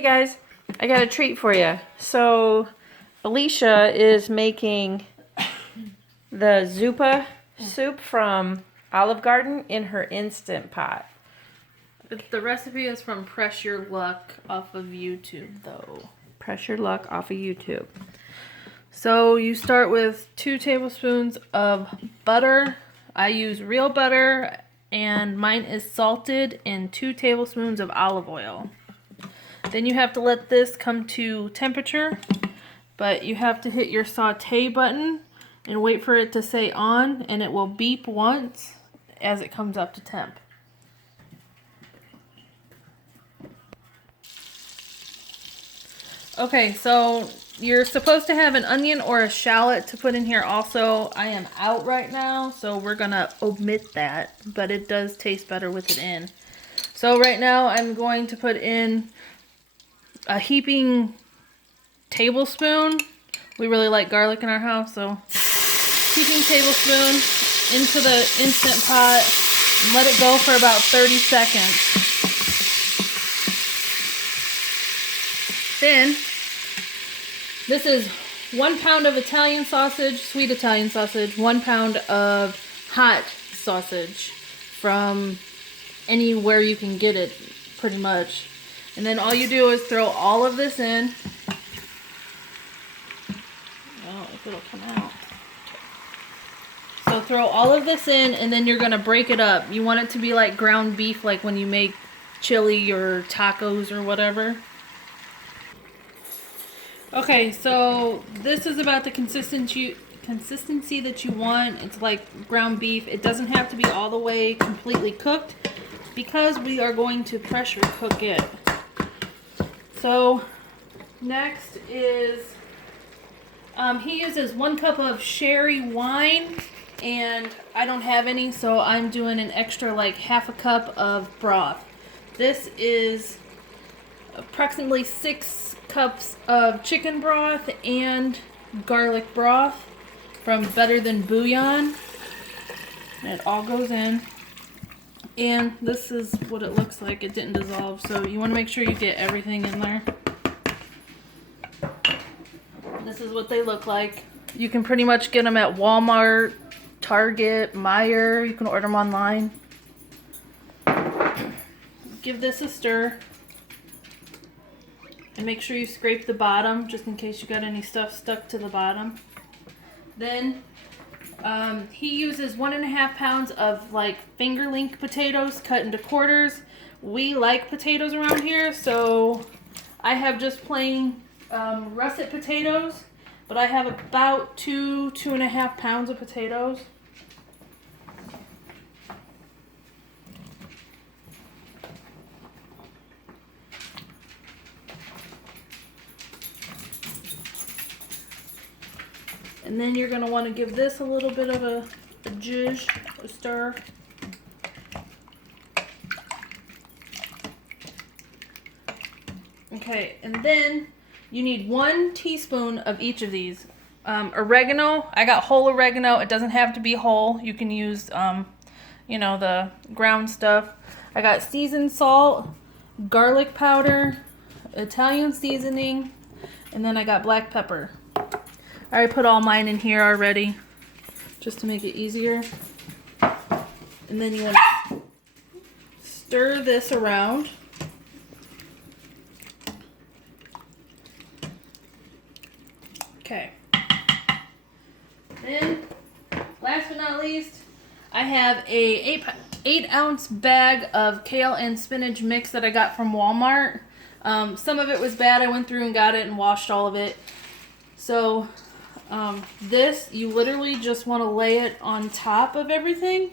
Hey guys, I got a treat for you. So, Alicia is making the Zuppa soup from Olive Garden in her Instant Pot. The recipe is from Press Your Luck off of YouTube, though. Press Your Luck off of YouTube. So you start with 2 tablespoons of butter. I use real butter, and mine is salted, and 2 tablespoons of olive oil. Then you have to let this come to temperature, but you have to hit your saute button and wait for it to say on, and it will beep once as it comes up to temp. Okay, so you're supposed to have an onion or a shallot to put in here also. I am out right now, so we're gonna omit that, but it does taste better with it in. So right now I'm going to put in a heaping tablespoon. We really like garlic in our house, so heaping tablespoon into the Instant Pot and let it go for about 30 seconds. Then, this is 1 pound of Italian sausage, sweet Italian sausage, 1 pound of hot sausage from anywhere you can get it, pretty much. And then all you do is throw all of this in. Oh, if it'll come out. So throw all of this in, and then you're going to break it up. You want it to be like ground beef, like when you make chili or tacos or whatever. Okay, so this is about the consistency that you want. It's like ground beef. It doesn't have to be all the way completely cooked because we are going to pressure cook it. So next is, he uses 1 cup of sherry wine, and I don't have any, so I'm doing an extra like half a cup of broth. This is approximately 6 cups of chicken broth and garlic broth from Better Than Bouillon. And it all goes in. And this is what it looks like. It didn't dissolve, so you want to make sure you get everything in there. This is what they look like. You can pretty much get them at Walmart, Target, Meijer. You can order them online. Give this a stir. And make sure you scrape the bottom, just in case you got any stuff stuck to the bottom. Then, he uses 1.5 pounds of like fingerling potatoes cut into quarters. We like potatoes around here, so I have just plain russet potatoes, but I have about 2.5 pounds of potatoes. And then you're going to want to give this a little bit of a zhuzh, a stir. Okay, and then you need 1 teaspoon of each of these. Oregano, I got whole oregano. It doesn't have to be whole. You can use, you know, the ground stuff. I got seasoned salt, garlic powder, Italian seasoning, and then I got black pepper. I already put all mine in here already, just to make it easier. And then you want to stir this around. Okay. Then, last but not least, I have a 8-ounce bag of kale and spinach mix that I got from Walmart. Some of it was bad. I went through and got it and washed all of it. So, this, you literally just want to lay it on top of everything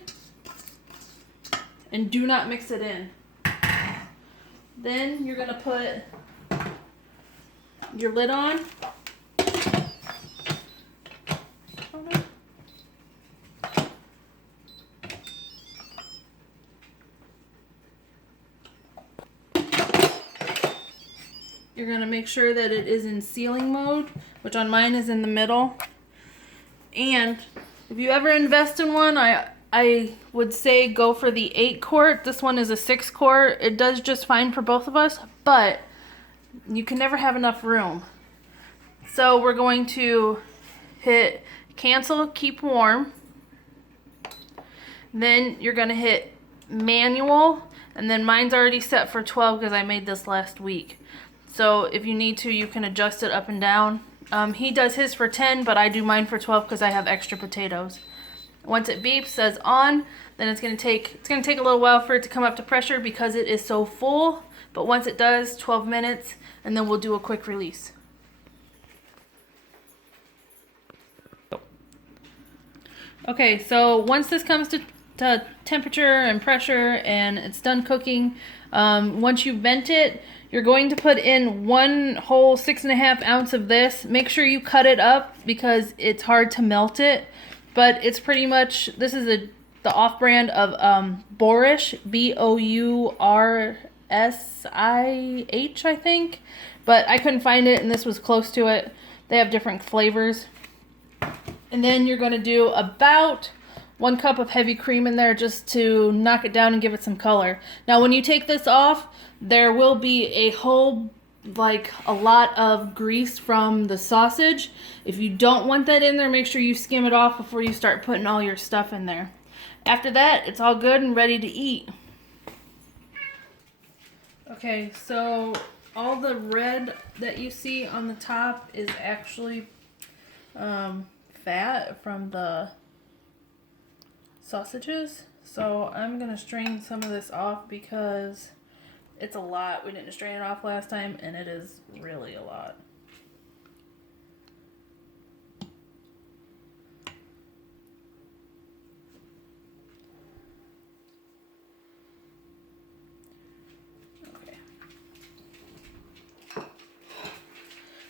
and do not mix it in. Then you're going to put your lid on. You're going to make sure that it is in sealing mode, which on mine is in the middle. And if you ever invest in one, I would say go for the 8 quart. This one is a 6 quart. It does just fine for both of us, but You can never have enough room. So we're going to hit cancel, keep warm. Then you're going to hit manual, and then mine's already set for 12 because I made this last week. So if you need to, you can adjust it up and down. He does his for 10, but I do mine for 12 because I have extra potatoes. Once it beeps, says on, then it's gonna take a little while for it to come up to pressure because it is so full. But once it does, 12 minutes, and then we'll do a quick release. Okay, so once this comes to temperature and pressure and it's done cooking, once you vent it, you're going to put in 1 whole 6.5 ounce of this. Make sure you cut it up because it's hard to melt it. But it's pretty much, this is the off-brand of Bourish, B-O-U-R-S-I-H, I think. But I couldn't find it, and this was close to it. They have different flavors. And then you're going to do about 1 cup of heavy cream in there just to knock it down and give it some color. Now, when you take this off, there will be a whole, like, a lot of grease from the sausage. If you don't want that in there, make sure you skim it off before you start putting all your stuff in there. After that, it's all good and ready to eat. Okay, so all the red that you see on the top is actually fat from the sausages. So I'm going to strain some of this off because it's a lot. We didn't strain it off last time, and it is really a lot. Okay.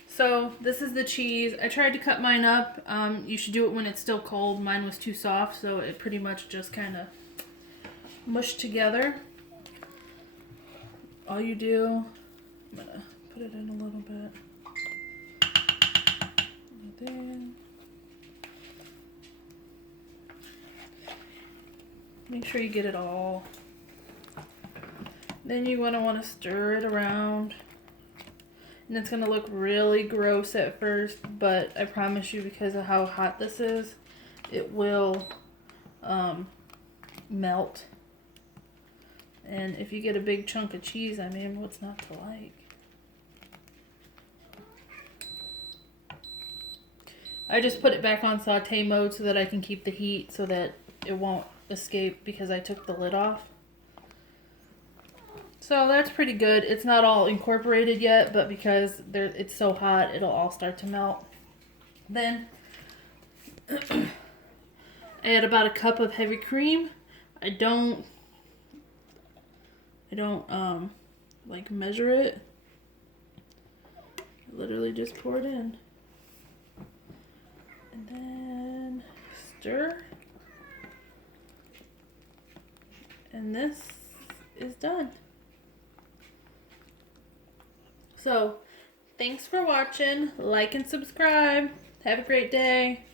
So this is the cheese. I tried to cut mine up. You should do it when it's still cold. Mine was too soft, so it pretty much just kind of mushed together. All you do, I'm gonna put it in a little bit. Right there. Make sure you get it all. Then you want to stir it around. And it's going to look really gross at first, but I promise you, because of how hot this is, it will melt. And if you get a big chunk of cheese, I mean, what's not to like? I just put it back on saute mode so that I can keep the heat so that it won't escape because I took the lid off. So that's pretty good. It's not all incorporated yet, but because it's so hot, it'll all start to melt. Then add about a cup of heavy cream. I don't like measure it. I literally just pour it in. And then stir. And this is done. So, thanks for watching. Like and subscribe. Have a great day.